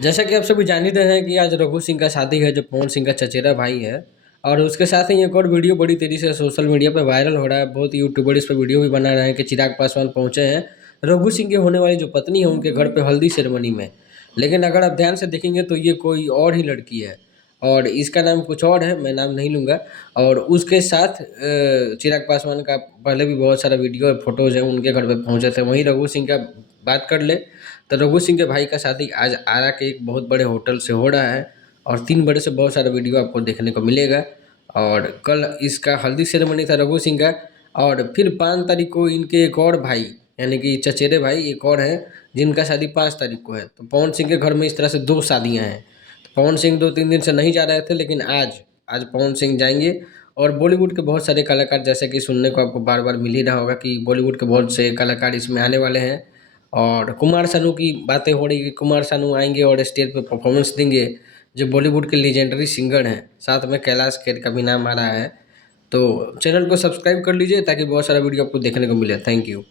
जैसा कि आप सभी जान ही रहे हैं कि आज रघु सिंह का शादी है, जो पवन सिंह का चचेरा भाई है। और उसके साथ ही एक और वीडियो बड़ी तेजी से सोशल मीडिया पे वायरल हो रहा है। बहुत यूट्यूबर इस पर वीडियो भी बना रहे हैं कि चिराग पासवान पहुंचे हैं रघु सिंह की होने वाली जो पत्नी है उनके घर पे हल्दी सेरेमनी में। लेकिन अगर आप ध्यान से देखेंगे तो ये कोई और ही लड़की है और इसका नाम कुछ और है, मैं नाम नहीं लूँगा। और उसके साथ चिराग पासवान का पहले भी बहुत सारा वीडियो और फोटोज़ हैं, उनके घर पे पहुंचे थे। वहीं रघु सिंह का बात कर ले तो रघु सिंह के भाई का शादी आज आरा के एक बहुत बड़े होटल से हो रहा है और 3 बड़े से बहुत सारा वीडियो आपको देखने को मिलेगा। और कल इसका हल्दी सेरेमनी था रघु सिंह का। और फिर 5 तारीख को इनके एक और भाई यानी कि चचेरे भाई एक और हैं जिनका शादी 5 तारीख को है। तो पवन सिंह के घर में इस तरह से 2 शादियां हैं। तो पवन सिंह 2-3 दिन से नहीं जा रहे थे, लेकिन आज आज पवन सिंह जाएंगे। और बॉलीवुड के बहुत सारे कलाकार, जैसे कि सुनने को आपको बार बार मिल ही रहा होगा कि बॉलीवुड के बहुत से कलाकार इसमें आने वाले हैं। और कुमार सानू की बातें हो रही कि कुमार सानू आएंगे और स्टेज पे परफॉर्मेंस देंगे, जो बॉलीवुड के लेजेंडरी सिंगर हैं। साथ में कैलाश खेर का भी नाम आ रहा है। तो चैनल को सब्सक्राइब कर लीजिए ताकि बहुत सारा वीडियो आपको देखने को मिले। Thank you.